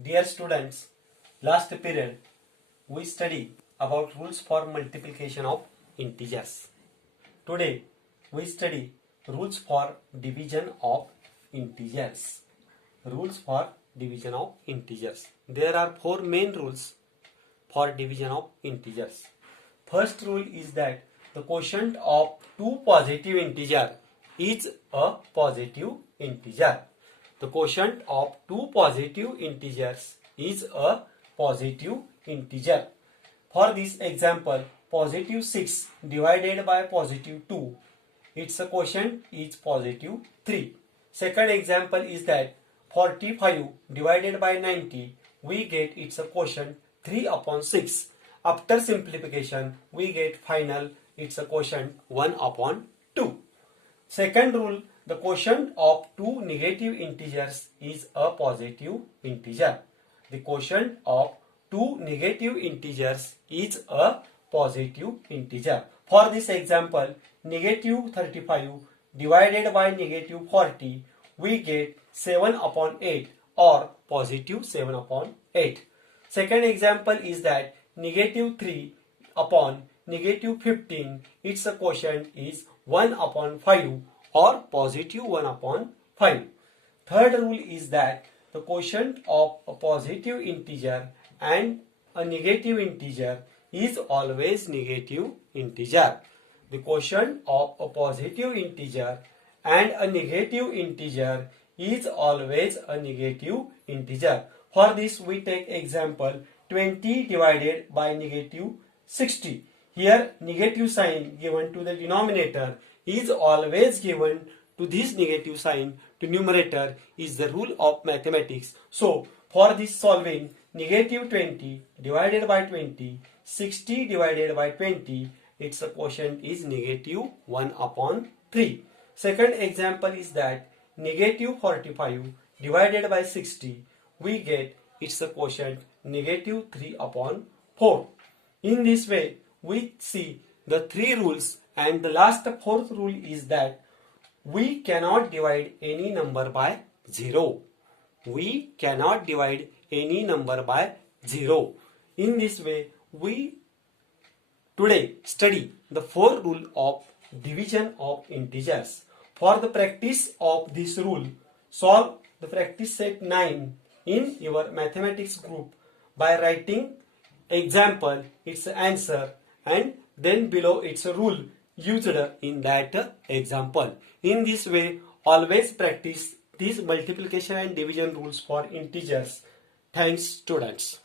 Dear students, last period we study about rules for multiplication of integers. Today we study rules for division of integers. Rules for division of integers. There are four main rules for division of integers. First rule is that the quotient of two positive integers is a positive integer. The quotient of two positive integers is a positive integer. For this example, positive 6 divided by positive 2, its quotient is positive 3. Second example is that 45 divided by 90, we get its quotient 3 upon 6. After simplification, we get final its quotient 1 upon 2. Second rule, the quotient of two negative integers is a positive integer. The quotient of two negative integers is a positive integer. For this example, negative 35 divided by negative 40, we get 7 upon 8 or positive 7 upon 8. Second example is that negative 3 upon negative 15, its quotient is 1 upon 5 or positive 1 upon 5. Third rule is that the quotient of a positive integer and a negative integer is always negative integer. The quotient of a positive integer and a negative integer is always a negative integer. For this we take example 20 divided by negative 60. Here negative sign given to the denominator is always given to this negative sign to numerator is the rule of mathematics. So for this solving, negative 20 divided by 20, 60 divided by 20, its quotient is negative 1 upon 3. Second example is that negative 45 divided by 60, we get its quotient negative 3 upon 4. In this way, we see the three rules, and the last fourth rule is that we cannot divide any number by 0. We cannot divide any number by 0. In this way, we today study the four rule of division of integers. For the practice of this rule, solve the practice set 9 in your mathematics group by writing example, its answer, and then below its rule used in that example. In this way, always practice these multiplication and division rules for integers. Thanks, students.